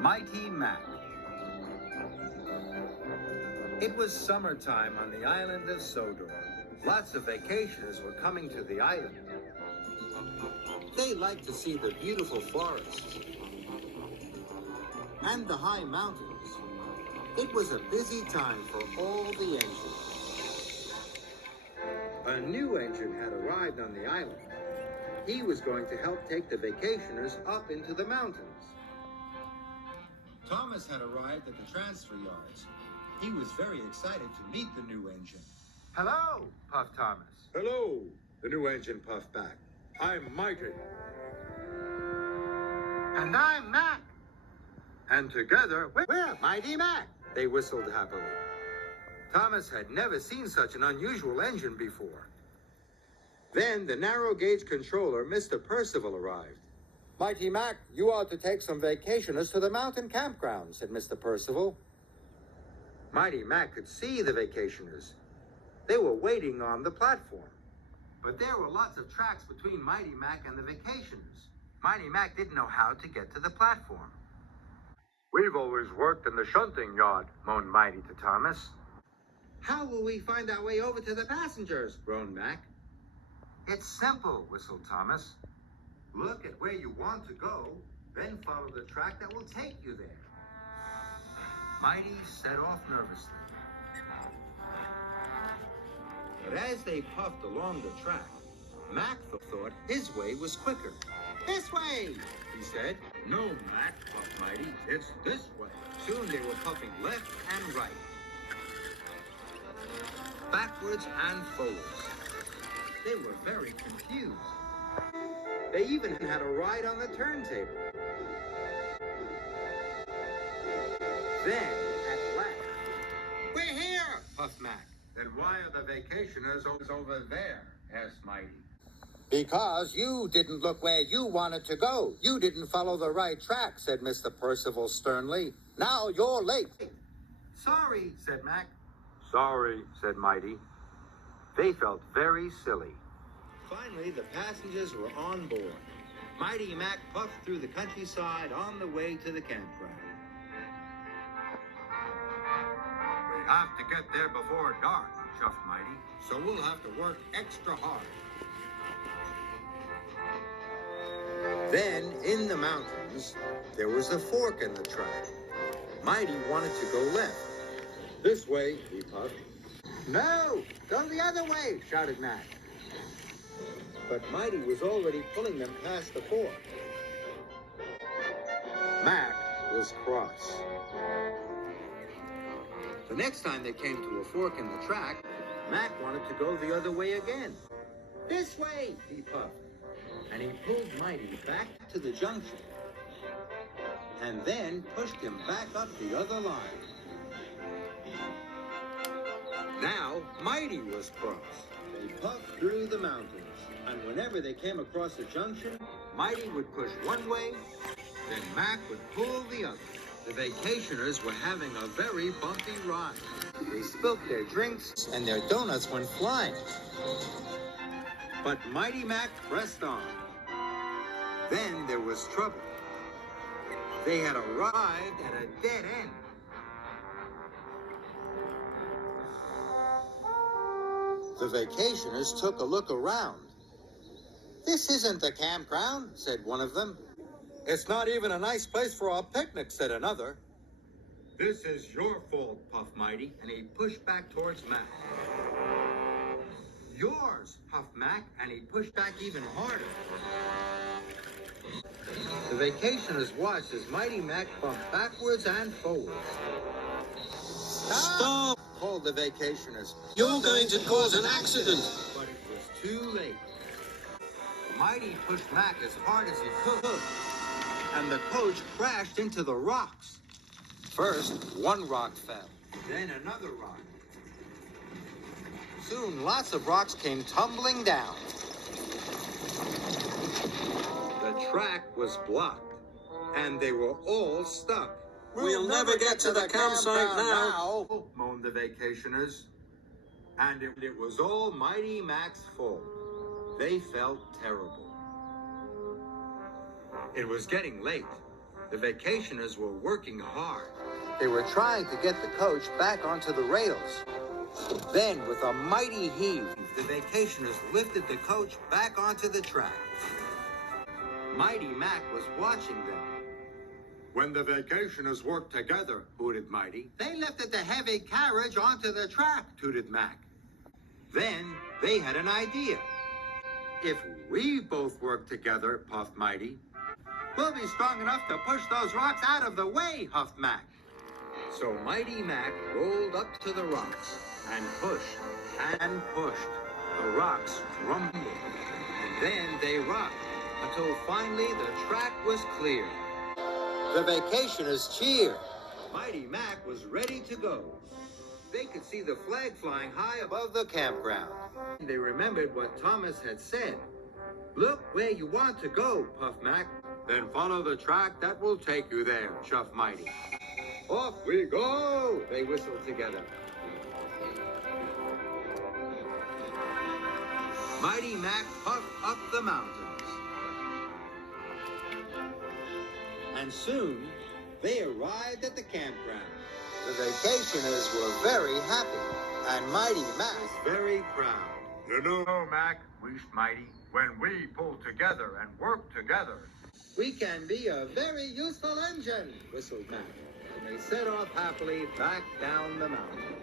Mighty Mac. It was summertime on the island of Sodor. Lots of vacationers were coming to the island. They liked to see the beautiful forests and the high mountains. It was a busy time for all the engines. A new engine had arrived on the island. He was going to help take the vacationers up into the mountains. Thomas had arrived at the transfer yards. He was very excited to meet the new engine. Hello, puffed Thomas. Hello, the new engine puffed back. I'm Mighty. And I'm Mac. And together, we're Mighty Mac. They whistled happily. Thomas had never seen such an unusual engine before. Then the narrow gauge controller, Mr. Percival, arrived. Mighty Mac, you ought to take some vacationers to the mountain campground, said Mr. Percival. Mighty Mac could see the vacationers. They were waiting on the platform. But there were lots of tracks between Mighty Mac and the vacationers. Mighty Mac didn't know how to get to the platform. We've always worked in the shunting yard, moaned Mighty to Thomas. How will we find our way over to the passengers? Groaned Mac. It's simple, whistled Thomas. Look at where you want to go, then follow the track that will take you there. Mighty set off nervously. But as they puffed along the track, Mac thought his way was quicker. This way, he said. No, Mac, puffed Mighty, it's this way. Soon they were puffing left and right, backwards and forwards. They were very confused. They even had a ride on the turntable. Then, at last, we're here, puffed Mac. Then why are the vacationers over there? Asked Mighty. Because you didn't look where you wanted to go. You didn't follow the right track, said Mr. Percival sternly. Now you're late. Sorry, said Mac. Sorry, said Mighty. They felt very silly. Finally, the passengers were on board. Mighty Mac puffed through the countryside on the way to the campground. We have to get there before dark, chuffed Mighty, so we'll have to work extra hard. Then, in the mountains, there was a fork in the track. Mighty wanted to go left. This way, he puffed. No, go the other way, shouted Mac. But Mighty was already pulling them past the fork. Mac was cross. The next time they came to a fork in the track, Mac wanted to go the other way again. This way, he puffed. And he pulled Mighty back to the junction. And then pushed him back up the other line. Now, Mighty was cross. They puffed through the mountains. And whenever they came across a junction, Mighty would push one way, then Mac would pull the other. The vacationers were having a very bumpy ride. They spilt their drinks and their donuts went flying. But Mighty Mac pressed on. Then there was trouble. They had arrived at a dead end. The vacationers took a look around. This isn't the campground, said one of them. It's not even a nice place for a picnic, said another. This is your fault, puffed Mighty, and he pushed back towards Mac. Yours, puffed Mac, and he pushed back even harder. The vacationers watched as Mighty Mac bumped backwards and forwards. Stop! Called the vacationers. You're going to cause an accident. But it was too late. Mighty pushed Mac as hard as he could, and the coach crashed into the rocks. First, one rock fell, then another rock. Soon, lots of rocks came tumbling down. The track was blocked, and they were all stuck. We'll never get to the campsite now, moaned the vacationers. And it was all Mighty Mac's fault. They felt terrible. It was getting late. The vacationers were working hard. They were trying to get the coach back onto the rails. Then, with a mighty heave, the vacationers lifted the coach back onto the track. Mighty Mac was watching them. When the vacationers worked together, hooted Mighty, they lifted the heavy carriage onto the track, tooted Mac. Then they had an idea. If we both work together, puffed Mighty, we'll be strong enough to push those rocks out of the way, huffed Mac. So Mighty Mac rolled up to the rocks and pushed and pushed. The rocks rumbled, and then they rocked until finally the track was clear. The vacationers cheered. Mighty Mac was ready to go. They could see the flag flying high above the campground. They remembered what Thomas had said. Look where you want to go, puffed Mac. Then follow the track that will take you there, chuffed Mighty. Off we go, they whistled together. Mighty Mac puffed up the mountains. And soon, they arrived at the campground. The vacationers were very happy, and Mighty Mac was very proud. You know, Mac, wished Mighty, when we pull together and work together, We can be a very useful engine, whistled Mac. And they set off happily back down the mountain.